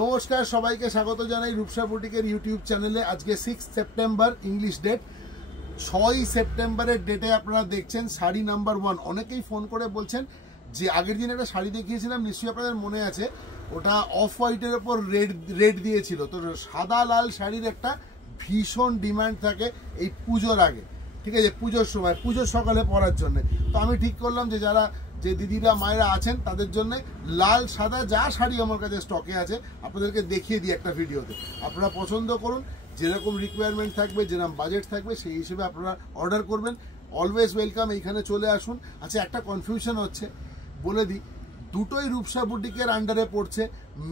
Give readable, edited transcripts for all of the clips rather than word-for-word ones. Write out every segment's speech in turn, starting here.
নমস্কার সবাইকে স্বাগত জানাই রূপসা বুটিকের ইউটিউব চ্যানেলে। আজকে 6 সেপ্টেম্বর ইংলিশ ডেট। 6 সেপ্টেম্বরের ডেটে আপনারা দেখছেন শাড়ি নাম্বার 1। অনেকেই ফোন করে বলছেন যে আগের দিন একটা শাড়ি দেখিয়েছিলাম, নিশ্চয়ই আপনাদের মনে আছে, ওটা অফ হোয়াইটের ওপর রেড দিয়েছিল। তো সাদা লাল শাড়ির একটা ভীষণ ডিমান্ড থাকে এই পুজোর আগে, ঠিক আছে, পুজোর সময়, পুজোর সকালে পরার জন্য। তো আমি ঠিক করলাম যে দিদিরা মায়েরা আছেন তাদের জন্য লাল সাদা যা শাড়ি আমার কাছে স্টকে আছে আপনাদেরকে দেখিয়ে দিই একটা ভিডিওতে। আপনারা পছন্দ করুন, যেরকম রিকোয়ারমেন্ট থাকবে, যেরকম বাজেট থাকবে সেই হিসেবে আপনারা অর্ডার করবেন। অলওয়েজ ওয়েলকাম, এইখানে চলে আসুন। আচ্ছা, একটা কনফিউশন হচ্ছে, বলে দিই, দুটোই রূপসা বুটিকের আন্ডারে পড়ছে।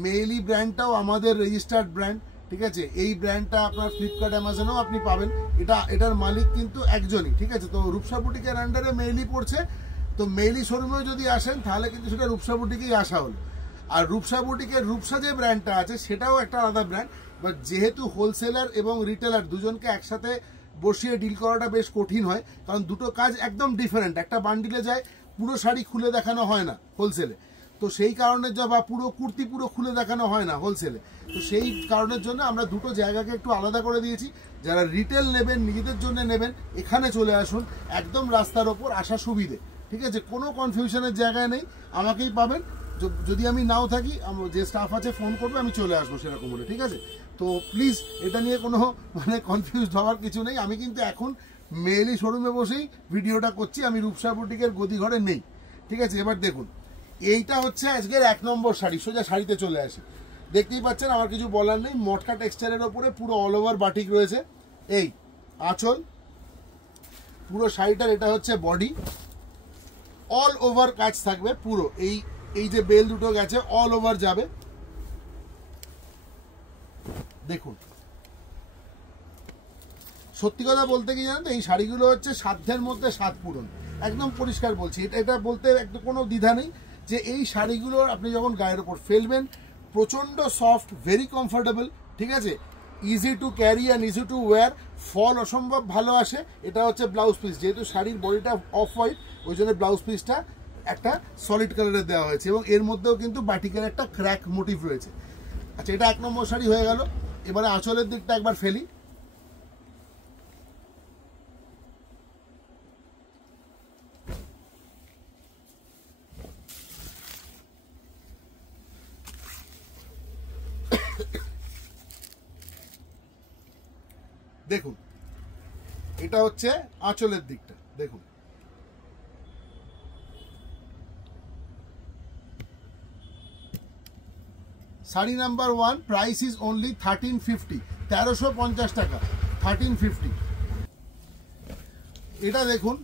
মেইলি ব্র্যান্ডটাও আমাদের রেজিস্টার্ড ব্র্যান্ড, ঠিক আছে। এই ব্র্যান্ডটা আপনার ফ্লিপকার্ট অ্যামাজনেও আপনি পাবেন। এটার মালিক কিন্তু একজনই, ঠিক আছে। তো রূপসা বুটিকের আন্ডারে মেইলি পড়ছে। তো মেইলি শোরুমেও যদি আসেন তাহলে কিন্তু সেটা রূপসা বুটিকেই আসা হলো। আর রূপসা বুটিকের রূপসা যে ব্র্যান্ডটা আছে সেটাও একটা আলাদা ব্র্যান্ড। বাট যেহেতু হোলসেলার এবং রিটেলার দুজনকে একসাথে বসিয়ে ডিল করাটা বেশ কঠিন হয়, কারণ দুটো কাজ একদম ডিফারেন্ট। একটা বান্ডিলে যায়, পুরো শাড়ি খুলে দেখানো হয় না হোলসেলে। তো সেই কারণের জন্য, বা পুরো কুর্তি পুরো খুলে দেখানো হয় না হোলসেলে। তো সেই কারণের জন্য আমরা দুটো জায়গাকে একটু আলাদা করে দিয়েছি। যারা রিটেল নেবেন, নিজেদের জন্য নেবেন, এখানে চলে আসুন। একদম রাস্তার ওপর আসা সুবিধে, ঠিক আছে। কোনো কনফিউশনের জায়গায় নেই, আমাকেই পাবেন। যদি আমি নাও থাকি, যে স্টাফ আছে ফোন করবে, আমি চলে আসবো সেরকম বলে, ঠিক আছে। তো প্লিজ এটা নিয়ে কোনো কনফিউজড হওয়ার কিছু নেই। আমি কিন্তু এখন মেইলি শোরুমে বসেই ভিডিওটা করছি, আমি রূপসা বুটিকের গদিঘরে নেই, ঠিক আছে। এবার দেখুন, এইটা হচ্ছে আজকের 1 নম্বর শাড়ি। সোজা শাড়িতে চলে আসি। দেখতেই পাচ্ছেন, আমার কিছু বলার নেই। মটকা টেক্সচারের ওপরে পুরো অল ওভার বাটিক রয়েছে। এই আঁচল, পুরো শাড়িটার এটা হচ্ছে বডি, অল ওভার কাজ থাকবে পুরো। এই যে বেল দুটো গেছে অল ওভার যাবে। দেখুন, সত্যি কথা বলতে কি জানেন তো, এই শাড়িগুলো হচ্ছে সাধ্যের মধ্যে স্বাদ পূরণ। একদম পরিষ্কার বলছি, এটা বলতে একটু কোনো দ্বিধা নেই যে এই শাড়িগুলোর আপনি যখন গায়ের ওপর ফেলবেন, প্রচণ্ড সফট, ভেরি কমফোর্টেবল, ঠিক আছে, easy to carry and easy to wear. Fall অসম্ভব ভালো আসে। এটা হচ্ছে ব্লাউজ পিস, যেহেতু শাড়ির বডিটা অফ হোয়াইট, ওই জন্য ব্লাউজ পিসটা একটা সলিড কালারের দেওয়া হয়েছে, এবং এর মধ্যেও কিন্তু বাটিকের একটা ক্র্যাক মোটিভ রয়েছে। আচ্ছা, এটা 1 নম্বর শাড়ি হয়ে গেল। এবারে আঁচলের দিকটা একবার ফেলি। দেখুন, এটা হচ্ছে আঁচলের দিকটা। দেখুন, sari number 1, price is only 1350, 1350 টাকা, 1350। এটা দেখুন,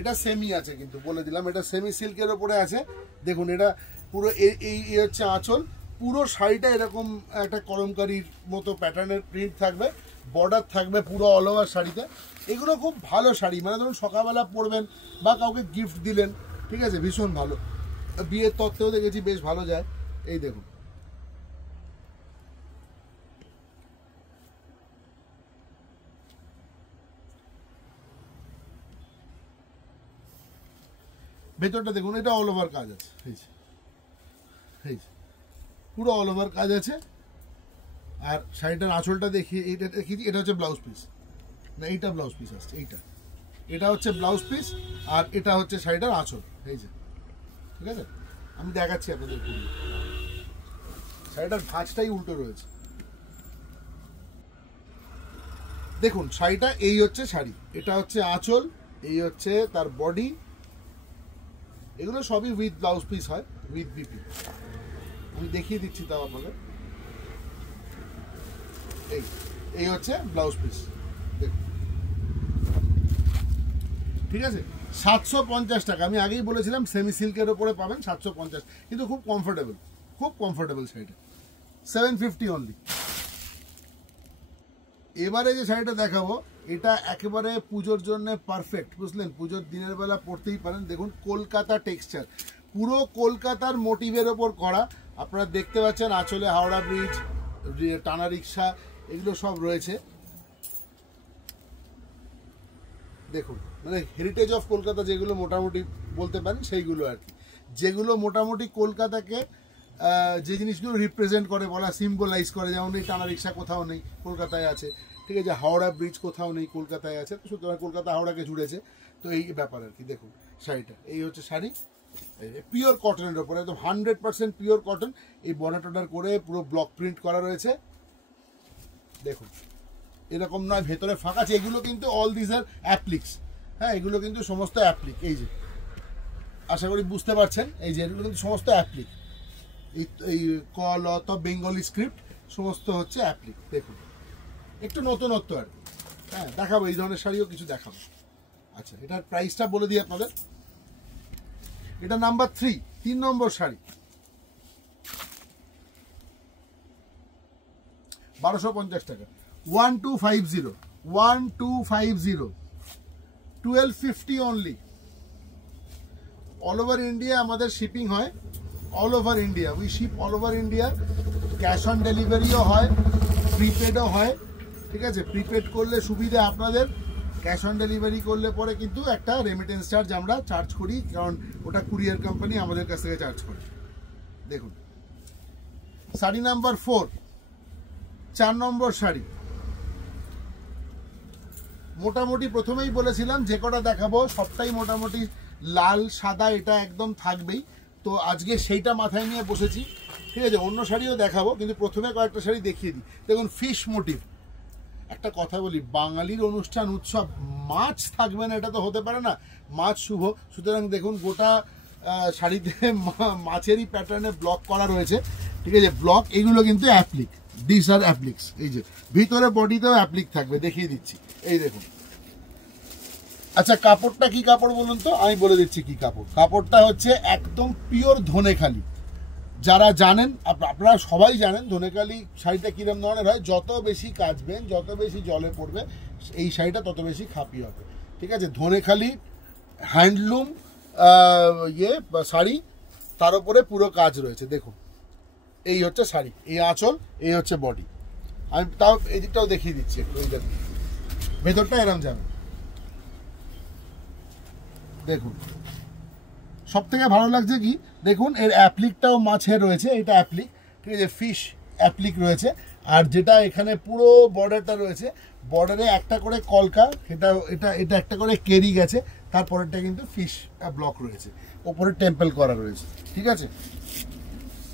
এটা সেমি আছে কিন্তু, বলে দিলাম, এটা সেমি সিল্কের ওপরে আছে। দেখুন, এটা পুরো এই হচ্ছে আঁচল। পুরো শাড়িটা এরকম একটা কলমকারির মতো প্যাটার্নের প্রিন্ট থাকবে, বর্ডার থাকবে পুরো অল ওভার শাড়িতে। এগুলো খুব ভালো শাড়ি, মানে ধরুন সকালবেলা পরবেন বা কাউকে গিফট দিলেন, ঠিক আছে, ভীষণ ভালো। বিয়ের তত্ত্বেও দেখেছি বেশ ভালো যায়। এই দেখুন, ভেতরটা দেখুন, এটা অল ওভার কাজ আছে, এই পুরো অল ওভার কাজ আছে। আর শাড়িটার আঁচলটা দেখিয়ে, এটা দেখিয়ে, এটা হচ্ছে ব্লাউজ পিস, না এইটা ব্লাউজ পিস আসছে, এটা হচ্ছে ব্লাউজ পিস, আর এটা হচ্ছে শাড়িটার আঁচল, এই যে, ঠিক আছে। আমি দেখাচ্ছি আপনাদের, শাড়িটার ভাঁজটাই উল্টো রয়েছে। দেখুন, শাড়িটা এই হচ্ছে শাড়ি, এটা হচ্ছে আঁচল, এই হচ্ছে তার বডি। এগুলো সবই উইথ ব্লাউজ পিস হয়, উইথ বিপি। আমি দেখিয়ে দিচ্ছি তাও আপনাদের। এই হচ্ছে ব্লাউজ পিস, দেখুন, ঠিক আছে। 750 টাকা। আমি আগেই বলেছিলাম সেমি সিল্কের ওপরে পাবেন 750, কিন্তু খুব কমফোর্টেবল শাড়িটা। 750 অনলি। এবারে যে শাড়িটা দেখাবো, এটা একেবারে পুজোর জন্য পারফেক্ট, বুঝলেন। পুজোর দিনের বেলা পরতেই পারেন। দেখুন, কলকাতা টেক্সচার, পুরো কলকাতার মোটিভের ওপর করা। আপনারা দেখতে পাচ্ছেন আঁচলে হাওড়া ব্রিজ, টানা রিক্সা, এগুলো সব রয়েছে। দেখুন, মানে হেরিটেজ অফ কলকাতা যেগুলো মোটামুটি বলতে পারেন সেইগুলো আর কি, যেগুলো মোটামুটি কলকাতাকে যে জিনিসগুলো রিপ্রেজেন্ট করে বলা সিম্বলাইজ করে, যেমন এই টানা রিক্সা কোথাও নেই, কলকাতায় আছে, ঠিক আছে, হাওড়া ব্রিজ কোথাও নেই, কলকাতায় আছে, তো সুতরাং কলকাতা হাওড়াকে জুড়েছে। তো এই ব্যাপার আর কি। দেখুন শাড়িটা, এই হচ্ছে শাড়ি, পিওর কটনের ওপরে, একদম 100% পিওর কটন। এই বর্ডার টর্ডার করে পুরো ব্লক প্রিন্ট করা রয়েছে। দেখুন এরকম নয় ভেতরে ফাঁকা আছে, এগুলো কিন্তু অল দিস আর অ্যাপ্লিক্স। হ্যাঁ, এগুলো কিন্তু সমস্ত অ্যাপ্লিক। এই যে আশা করি বুঝতে পারছেন, এই যে এগুলো কিন্তু সমস্ত অ্যাপ্লিক। এই ক ল ত বেঙ্গলি স্ক্রিপ্ট সমস্ত হচ্ছে অ্যাপ্লিক। দেখুন একটু নতুনত্ব আর কি। হ্যাঁ, দেখাবো এই ধরনের শাড়িও কিছু দেখাবো। আচ্ছা, এটার প্রাইসটা বলে দিই আপনাদের। এটা নাম্বার 3, 3 নম্বর শাড়ি, 1250 টাকা, 1250, 1250, 1250 অনলি। অল ওভার ইন্ডিয়া আমাদের শিপিং হয়, all over India, we ship all over India. Cash on ডেলিভারিও হয়, প্রিপেডও হয়, ঠিক আছে। প্রিপেড করলে সুবিধা আপনাদের, ক্যাশ অন ডেলিভারি করলে পরে কিন্তু একটা রেমিটেন্স চার্জ আমরা চার্জ করি, কারণ ওটা কুরিয়ার কোম্পানি আমাদের কাছ থেকে চার্জ করে। দেখুন শাড়ি নাম্বার 4, 4 নম্বর শাড়ি। মোটামুটি প্রথমেই বলেছিলাম যে কটা দেখাবো সবটাই মোটামুটি লাল সাদা, এটা একদম থাকবেই। তো আজকে সেইটা মাথায় নিয়ে বসেছি, ঠিক আছে। অন্য শাড়িও দেখাবো, কিন্তু প্রথমে কয়েকটা শাড়ি দেখিয়ে দিই। দেখুন ফিশ মোটিভ। একটা কথা বলি, বাঙালির অনুষ্ঠান উৎসব, মাছ থাকবে না এটা তো হতে পারে না, মাছ শুভ। সুতরাং দেখুন গোটা শাড়িতে মাছেরই প্যাটার্নে ব্লক করা রয়েছে, ঠিক আছে। ব্লক এগুলো কিন্তু অ্যাপ্লিক, দিস আর অ্যাপ্লিক্স। এই যে ভিতরে বডিতেও অ্যাপ্লিক থাকবে, দেখিয়ে দিচ্ছি। এই দেখুন। আচ্ছা, কাপড়টা কি কাপড় বলুন তো? আমি বলে দিচ্ছি কি কাপড়। কাপড়টা হচ্ছে একদম পিওর ধনেখালি। যারা জানেন, আপনারা সবাই জানেন ধনেখালি শাড়িটা কিরম ধরনের হয়। যত বেশি কাচবেন, যত বেশি জলে পড়বে, এই শাড়িটা তত বেশি খাপি হবে, ঠিক আছে। ধনেখালি হ্যান্ডলুম শাড়ি, তার উপরে পুরো কাজ রয়েছে। দেখুন এই হচ্ছে শাড়ি, এই আঁচল, এই হচ্ছে বডি। আমি তাও এই দিকটাও দেখিয়ে দিচ্ছি একটু। এই দেখুন ভেতরটা এরম যাবে। দেখুন সব থেকে ভালো লাগছে কি, দেখুন এর অ্যাপ্লিকটাও মাছের রয়েছে, এটা অ্যাপ্লিক, ঠিক আছে, ফিশ অ্যাপ্লিক রয়েছে। আর যেটা এখানে পুরো বর্ডারটা রয়েছে, বর্ডারে একটা করে কলকা, এটা এটা এটা একটা করে কেরি গেছে, তারপরেরটা কিন্তু ফিশ ব্লক রয়েছে, ওপরে টেম্পল করা রয়েছে, ঠিক আছে।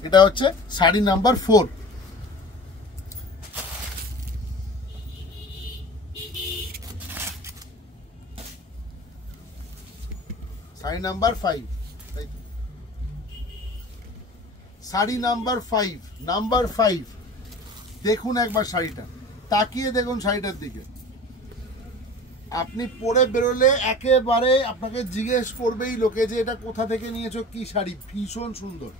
এটা হচ্ছে sari number 4। Sari number 5, sari number 5, number 5। দেখুন একবার শাড়িটা, তাকিয়ে দেখুন শাড়িটার দিকে। আপনি পরে বেরোলে একেবারে আপনাকে জিজ্ঞেস করবেই লোকে যে এটা কোথা থেকে নিয়েছো, কি শাড়ি, ভীষণ সুন্দর,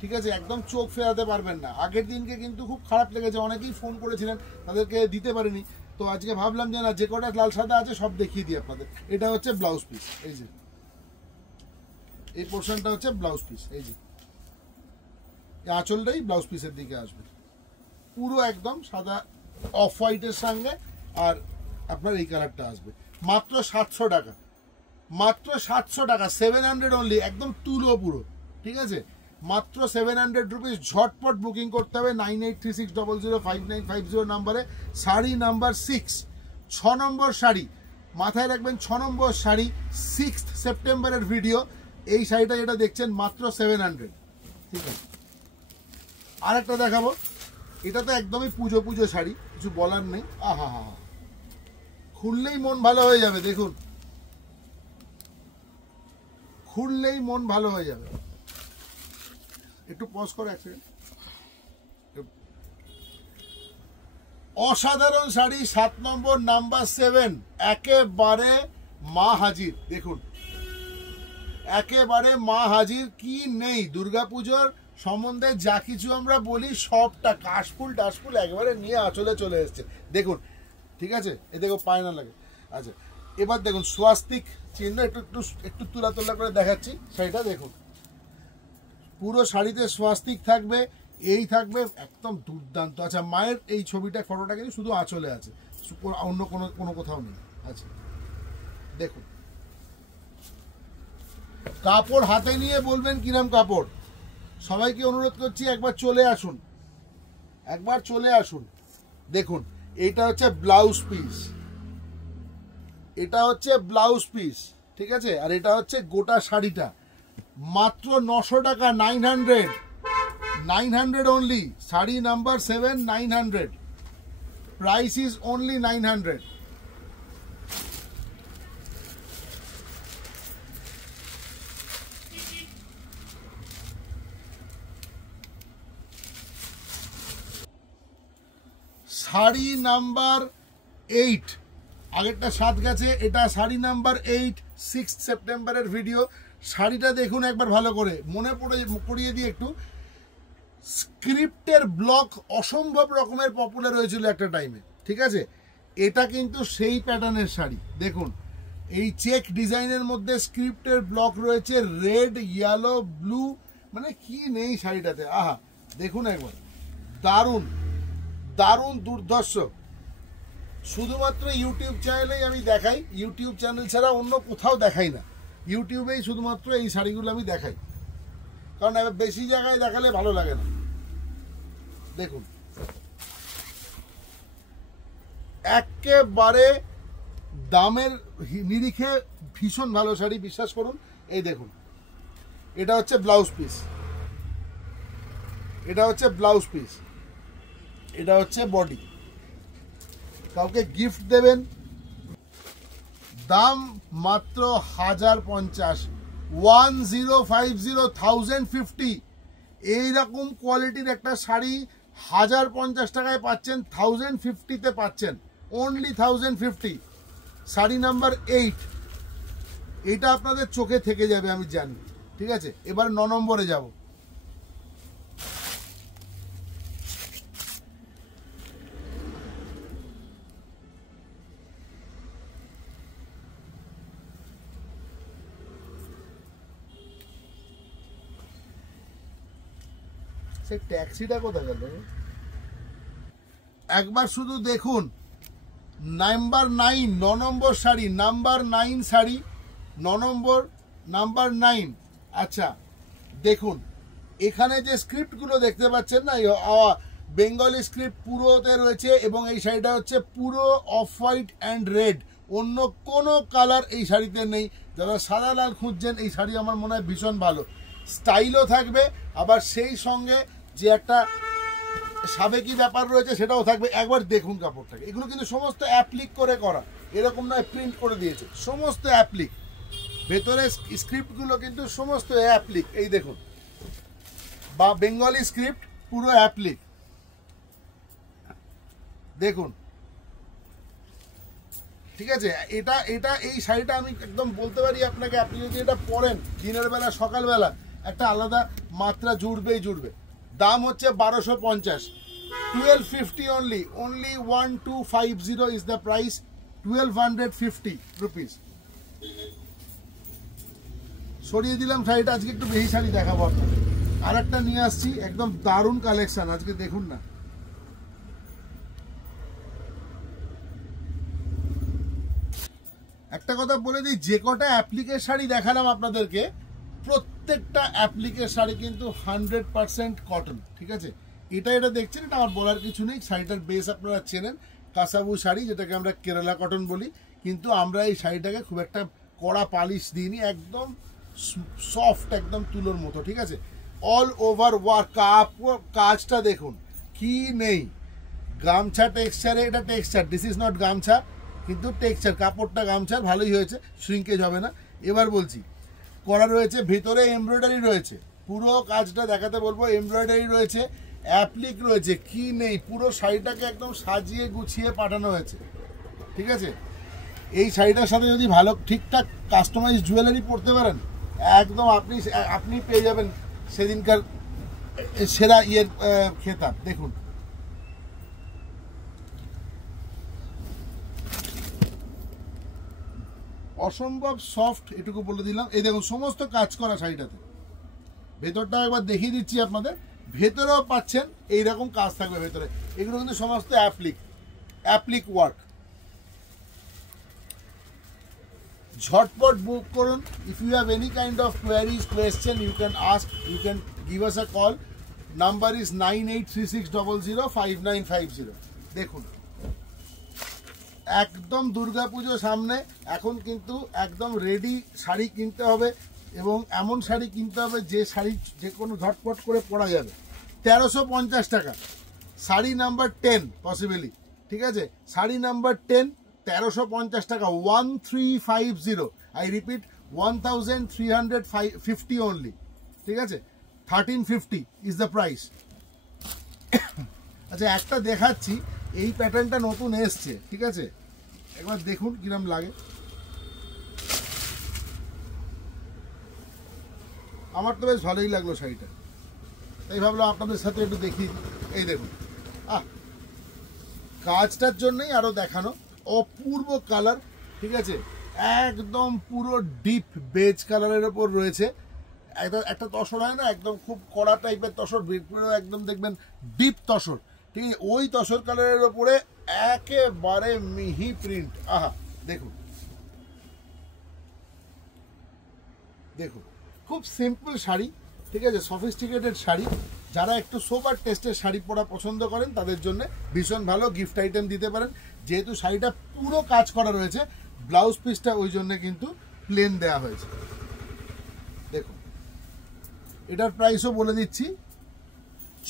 ঠিক আছে। একদম চোখ ফেরাতে পারবেন না। আগের দিনকে কিন্তু খুব খারাপ লেগেছে, অনেকেই ফোন করেছিলেন, তাদেরকে দিতে পারিনি। তো আজকে ভাবলাম যে না, যে কটা লাল সাদা আছে সব দেখিয়ে দিই আপনাদের। এটা হচ্ছে ব্লাউজ পিস, এই যে এই পোর্শনটা হচ্ছে ব্লাউজ পিস। এই যে আঁচলটাই ব্লাউজ পিসের দিকে আসবে, পুরো একদম সাদা অফ হোয়াইটের সঙ্গে, আর আপনার এই কালারটা আসবে। মাত্র 700 টাকা, মাত্র 700 টাকা, 700 অনলি, একদম তুলো পুরো, ঠিক আছে। মাত্র 700 রুপিস। ঝটপট বুকিং করতে হবে 9836005950 নাম্বারে। শাড়ি নাম্বার 6, 6 নম্বর শাড়ি। মাথায় রাখবেন 6 নম্বর শাড়ি, 6 সেপ্টেম্বরের ভিডিও। এই শাড়িটা যেটা দেখছেন মাত্র 700, ঠিক আছে। আরেকটা দেখাবো, এটা তো একদমই পুজো পুজো শাড়ি, কিছু বলার নেই। আহা হা, খুললেই মন ভালো হয়ে যাবে। দেখুন খুললেই মন ভালো হয়ে যাবে। একটু পজ করো এক সেকেন্ড। অসাধারণ শাড়ি, 7 নম্বর, নাম্বার 7, একেবারে মা হাজির। দেখুন একেবারে মা হাজির, কি নেই দুর্গাপুজোর সম্বন্ধে যা কিছু আমরা বলি সবটা কাশফুল টাশফুল একেবারে নিয়ে আঁচলে চলে এসছে। দেখুন, ঠিক আছে, এ দেখো পায় না লাগে। আচ্ছা, এবার দেখুন স্বাস্তিক চিহ্ন, একটু একটু একটু তুলা তুলা করে দেখাচ্ছি শাড়িটা। দেখুন পুরো শাড়িতে স্বাস্তিক থাকবে, এই থাকবে, একদম দুর্দান্ত। আচ্ছা, মায়ের এই ছবিটা, ফটোটা কিন্তু শুধু আঁচলে আছে, অন্য কোনো কোথাও নেই। আচ্ছা দেখুন, কাপড় হাতে নিয়ে বলবেন কিরম কাপড়। সবাইকে অনুরোধ করছি একবার চলে আসুন, একবার চলে আসুন। দেখুন এটা হচ্ছে ব্লাউজ পিস, এটা হচ্ছে ব্লাউজ পিস, ঠিক আছে। আর এটা হচ্ছে গোটা শাড়িটা, মাত্র 900 টাকা, 900 only. Sari number 7, 900, price is only 900। Sari number 8, আগেরটা 7 গেছে, এটা শাড়ি নাম্বার 8, 6 সেপ্টেম্বরের ভিডিও। শাড়িটা দেখুন একবার ভালো করে, মনে পড়িয়ে দিয়ে একটু। স্ক্রিপ্টের ব্লক অসম্ভব রকমের পপুলার হয়েছিল একটা টাইমে, ঠিক আছে। এটা কিন্তু সেই প্যাটার্নের শাড়ি। দেখুন এই চেক ডিজাইনের মধ্যে স্ক্রিপ্টের ব্লক রয়েছে, রেড, ইয়েলো, ব্লু, মানে কি নেই শাড়িটাতে। আহা দেখুন একবার, দারুণ দারুণ দুর্ধর্ষ। শুধুমাত্র ইউটিউব চ্যানেলেই আমি দেখাই, ইউটিউব চ্যানেল ছাড়া অন্য কোথাও দেখাই না, ইউটিউবেই শুধুমাত্র এই শাড়িগুলো আমি দেখাই, কারণ বেশি জায়গায় দেখালে ভালো লাগে না। দেখুন একেবারে দামের নিরিখে ভীষণ ভালো শাড়ি, বিশ্বাস করুন। এই দেখুন এটা হচ্ছে ব্লাউজ পিস, এটা হচ্ছে ব্লাউজ পিস, এটা হচ্ছে বডি। কাউকে গিফট দেবেন, দাম মাত্র 1050, 1050, 1050। এইরকম কোয়ালিটির একটা শাড়ি 1050 টাকায় পাচ্ছেন, 1050-তে পাচ্ছেন, অনলি 1050। শাড়ি নাম্বার 8, এটা আপনাদের চোখে থেকে যাবে আমি জানি, ঠিক আছে। এবার 9 নম্বরে যাব। সেই ট্যাক্সিটা কোথায় গেল? একবার শুধু দেখুন নাম্বার 9, 9 নম্বর শাড়ি, নাম্বার 9 শাড়ি, 9 নম্বর, নাম্বার 9। আচ্ছা দেখুন এখানে যে স্ক্রিপ্টগুলো দেখতে পাচ্ছেন না, বেঙ্গলি স্ক্রিপ্ট পুরোতে রয়েছে, এবং এই শাড়িটা হচ্ছে পুরো অফ হোয়াইট অ্যান্ড রেড, অন্য কোনো কালার এই শাড়িতে নেই। যারা সাদা লাল খুঁজছেন এই শাড়ি আমার মনে হয় ভীষণ ভালো, স্টাইলও থাকবে, আবার সেই সঙ্গে যে একটা সাবেকি ব্যাপার রয়েছে সেটাও থাকবে। একবার দেখুন কাপড়টাকে, এগুলো কিন্তু সমস্ত অ্যাপ্লিক করে করা, এরকম নয় প্রিন্ট করে দিয়েছে, সমস্ত অ্যাপ্লিক। ভেতরে স্ক্রিপ্টগুলো কিন্তু সমস্ত অ্যাপ্লিক, এই দেখুন, বা বেঙ্গলি স্ক্রিপ্ট পুরো অ্যাপ্লিক, দেখুন, ঠিক আছে। এটা এটা এই শাড়িটা আমি একদম বলতে পারি আপনাকে, আপনি যদি এটা পরেন দিনের বেলা সকালবেলা একটা আলাদা মাত্রা জুড়বেই জুড়বে। দাম হচ্ছে 1250, 1250 only, only 1250 is the price, 1250 rupees. সরিয়ে দিলাম শাড়িটা, আজকে একটু বেশি শাড়ি দেখাবো আপনাকে। আর একটা নিয়ে আসছি, একদম দারুণ কালেকশন আজকে, দেখুন না। একটা কথা বলে দিই, যে কটা অ্যাপ্লিকের শাড়ি দেখালাম আপনাদেরকে, প্রত্যেকটা অ্যাপ্লিকের শাড়ি কিন্তু 100% কটন, ঠিক আছে। এটা দেখছেন, এটা আমার বলার কিছু নেই। শাড়িটার বেস আপনারা চেনেন, কাসাবু শাড়ি, যেটাকে আমরা কেরালা কটন বলি, কিন্তু আমরা এই শাড়িটাকে খুব একটা কড়া পালিশ দিইনি, একদম সফট, একদম তুলোর মতো, ঠিক আছে। অল ওভার ওয়ার্ক, কাজটা দেখুন কি নেই, গামছা টেক্সচারে, এটা টেক্সচার, দিস ইজ নট গামছা, কিন্তু টেক্সচার, কাপড়টা গামছার, ভালোই হয়েছে, শ্রিঙ্কেজ হবে না। এবার বলছি, করা রয়েছে, ভিতরে এমব্রয়ডারি রয়েছে, পুরো কাজটা দেখাতে বলবো, এমব্রয়ডারি রয়েছে, অ্যাপ্লিক রয়েছে, কি নেই, পুরো শাড়িটাকে একদম সাজিয়ে গুছিয়ে পাঠানো হয়েছে, ঠিক আছে। এই শাড়িটার সাথে যদি ভালো ঠিকঠাক কাস্টমাইজ জুয়েলারি পরতে পারেন, একদম আপনি পেয়ে যাবেন সেদিনকার সেরা ইয়ের খেতাব। দেখুন অসম্ভব সফট, এটুকু বলে দিলাম। এই দেখুন সমস্ত কাজ করা শাড়িটাতে, ভেতরটা একবার দেখিয়ে দিচ্ছি আপনাদের, ভেতরেও পাচ্ছেন এইরকম কাজ থাকবে ভেতরে, এগুলো কিন্তু সমস্ত অ্যাপ্লিক ওয়ার্ক। ঝটপট বুক করুন। If you have any kind of queries, question, you can ask, you can give us a call, number is 9836005950। দেখুন একদম দুর্গাপুজো সামনে, এখন কিন্তু একদম রেডি শাড়ি কিনতে হবে, এবং এমন শাড়ি কিনতে হবে যে শাড়ি যে কোনো ঝটপট করে পরা যাবে। 1350 টাকা শাড়ি নাম্বার 10 পসিবলি, ঠিক আছে, শাড়ি নাম্বার 10 1350 টাকা, 1350, আই রিপিট 1350 অনলি, ঠিক আছে, 1350 ইজ দ্য প্রাইস। আচ্ছা একটা দেখাচ্ছি, এই প্যাটার্নটা নতুন এসছে, ঠিক আছে, একবার দেখুন কিরম লাগে। আমার তো বেশ ভালোই লাগলো শাড়িটা, তাই ভাবলাম আপনাদের সাথে একটু দেখি। এই দেখুন, কাজটার জন্যই আরো দেখানো, অপূর্ব কালার, ঠিক আছে, একদম পুরো ডিপ বেজ কালারের ওপর রয়েছে। একটা তসর হয় না, একদম খুব কড়া টাইপের তসর, একদম দেখবেন ডিপ তসর, ঠিক আছে, ওই তসর কালারের ওপরে একেবারে মিহি প্রিন্ট। আহা দেখুন, দেখুন খুব সিম্পল শাড়ি, ঠিক আছে, সফিস্টিকেটেড শাড়ি। যারা একটু সোবার টেস্টের শাড়ি পরা পছন্দ করেন তাদের জন্য ভীষণ ভালো গিফট আইটেম দিতে পারেন। যেহেতু শাড়িটা পুরো কাজ করা রয়েছে, ব্লাউজ পিসটা ওই জন্য কিন্তু প্লেন দেওয়া হয়েছে। দেখুন এটার প্রাইসও বলে দিচ্ছি,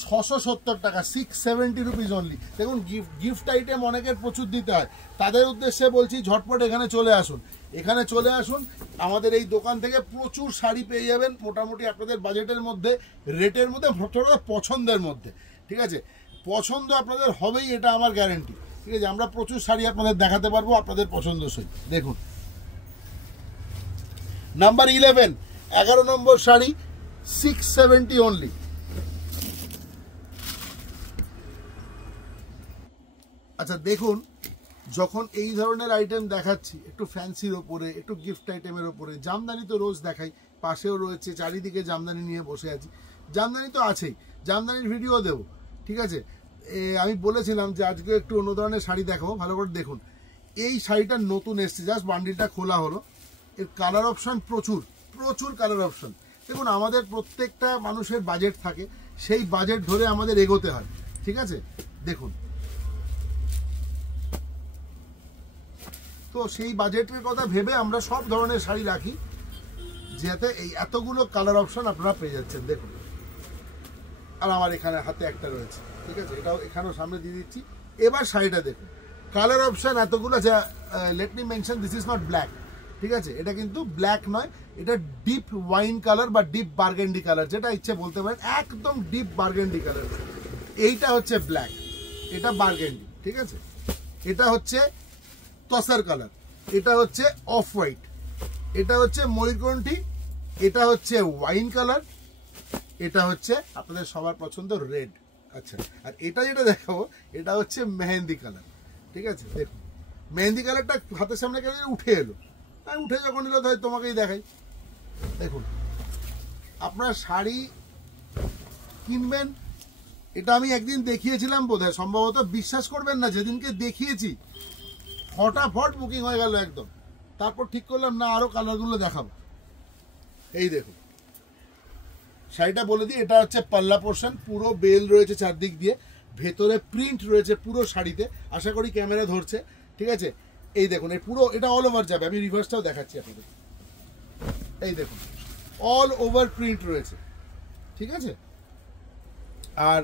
670 টাকা, 670 রুপিস অনলি। দেখুন গিফট আইটেম অনেকের প্রচুর দিতে হয়, তাদের উদ্দেশ্যে বলছি ঝটপট এখানে চলে আসুন, এখানে চলে আসুন। আমাদের এই দোকান থেকে প্রচুর শাড়ি পেয়ে যাবেন, মোটামুটি আপনাদের বাজেটের মধ্যে, রেটের মধ্যে, পছন্দের মধ্যে, ঠিক আছে, পছন্দ আপনাদের হবেই, এটা আমার গ্যারেন্টি, ঠিক আছে। আমরা প্রচুর শাড়ি আপনাদের দেখাতে পারবো আপনাদের পছন্দসই। দেখুন নাম্বার 11, 11 নম্বর শাড়ি, 670 অনলি। আচ্ছা দেখুন, যখন এই ধরনের আইটেম দেখাচ্ছি একটু ফ্যান্সির ওপরে, একটু গিফট আইটেমের ওপরে, জামদানি তো রোজ দেখাই, পাশেও রয়েছে, চারিদিকে জামদানি নিয়ে বসে আছি, জামদানি তো আছেই, জামদানির ভিডিও দেবো, ঠিক আছে। আমি বলেছিলাম যে আজকে একটু অন্য ধরনের শাড়ি দেখাবো, ভালো করে দেখুন। এই শাড়িটা নতুন এসছে, জাস্ট বান্ডিলটা খোলা হলো, এর কালার অপশন প্রচুর, প্রচুর কালার অপশন। দেখুন আমাদের প্রত্যেকটা মানুষের বাজেট থাকে, সেই বাজেট ধরে আমাদের এগোতে হয়, ঠিক আছে। দেখুন তো সেই বাজেটের কথা ভেবে আমরা সব ধরনের শাড়ি রাখি, যাতে এই এতগুলো কালার অপশন আপনারা পেয়ে যাচ্ছেন। দেখুন, আর আমার এখানে হাতে একটা রয়েছে, ঠিক আছে, এটাও এখানেও সামনে দিয়ে দিচ্ছি। এবার শাড়িটা দেখুন, কালার অপশন এতগুলো, যা let me mention this is not black, ঠিক আছে, এটা কিন্তু ব্ল্যাক নয়, এটা ডিপ ওয়াইন কালার বা ডিপ বার্গেন্ডি কালার, যেটা ইচ্ছে বলতে পারেন, একদম ডিপ বার্গেন্ডি কালার। এইটা হচ্ছে ব্ল্যাক, এটা বার্গেন্ডি, ঠিক আছে, এটা হচ্ছে তসার কালার, এটা হচ্ছে অফ হোয়াইট, এটা হচ্ছে ময়ূরকণ্ঠী, এটা হচ্ছে ওয়াইন কালার, এটা হচ্ছে আপনাদের সবার পছন্দ রেড। আচ্ছা, আর এটা যেটা দেখাবো এটা হচ্ছে মেহেন্দি কালার, ঠিক আছে। দেখুন মেহেন্দি কালারটা হাতের সামনে কেন উঠে এলো, আমি উঠে যখন এলো তাই তোমাকেই দেখাই। দেখুন আপনার শাড়ি কিনবেন, এটা আমি একদিন দেখিয়েছিলাম বোধহয়, সম্ভবত বিশ্বাস করবেন না, যেদিনকে দেখিয়েছি ফটাফট বুকিং হয়ে গেল একদম। তারপর ঠিক করলাম না, আরো কালারগুলো দেখাবো। এই দেখুন শাড়িটা বলে দিই, এটা হচ্ছে পাল্লা পোর্শন, পুরো বেল রয়েছে চারদিক দিয়ে, ভেতরে প্রিন্ট রয়েছে পুরো শাড়িতে, আশা করি ক্যামেরা ধরছে, ঠিক আছে। এই দেখুন এই পুরো, এটা অল ওভার যাবে, আমি রিভার্সটাও দেখাচ্ছি আপনাদের। এই দেখুন অল ওভার প্রিন্ট রয়েছে, ঠিক আছে। আর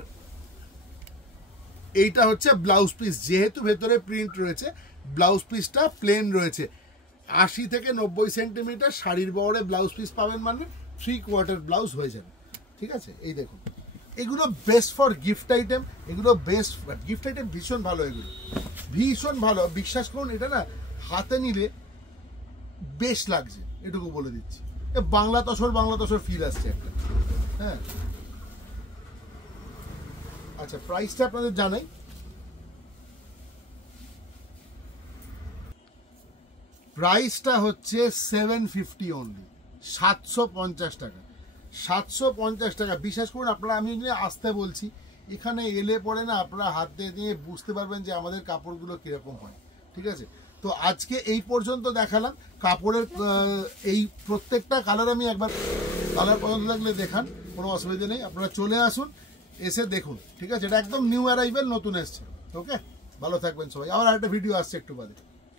এইটা হচ্ছে ব্লাউজ পিস, যেহেতু ভেতরে প্রিন্ট রয়েছে, ব্লাউজ পিসটা প্লেন রয়েছে। 80 থেকে 90 সেন্টিমিটার শাড়ির বহরে ব্লাউজ পিস পাবেন, মানে 3/4 ব্লাউজ হয়ে যাবে, ঠিক আছে। এই দেখুন এগুলো বেস্ট ফর গিফট আইটেম, এগুলো বেস্ট গিফট আইটেম, ভীষণ ভালো, এগুলো ভীষণ ভালো, বিশ্বাস করুন। এটা না হাতে নিলে বেশ লাগছে, এটুকু বলে দিচ্ছি। বাংলা তসর ফিল আসছে একটা, হ্যাঁ। আচ্ছা প্রাইসটা আপনাদের জানাই, প্রাইসটা হচ্ছে 750 অনলি, 750 টাকা, 750 টাকা। বিশ্বাস করুন আপনারা, আমি আসতে বলছি, এখানে এলে পরে না আপনারা হাত দিয়ে বুঝতে পারবেন যে আমাদের কাপড়গুলো কিরকম হয়, ঠিক আছে। তো আজকে এই পর্যন্ত দেখালাম কাপড়ের, এই প্রত্যেকটা কালার আমি একবার কালার পছন্দ লাগলে দেখান, কোনো অসুবিধা নেই, আপনারা চলে আসুন, এসে দেখুন, ঠিক আছে? এটা একদম নিউ অ্যারাইভেল, নতুন এসছে। ওকে, ভালো থাকবেন সবাই, আবার একটা ভিডিও আসছে একটু বাদে।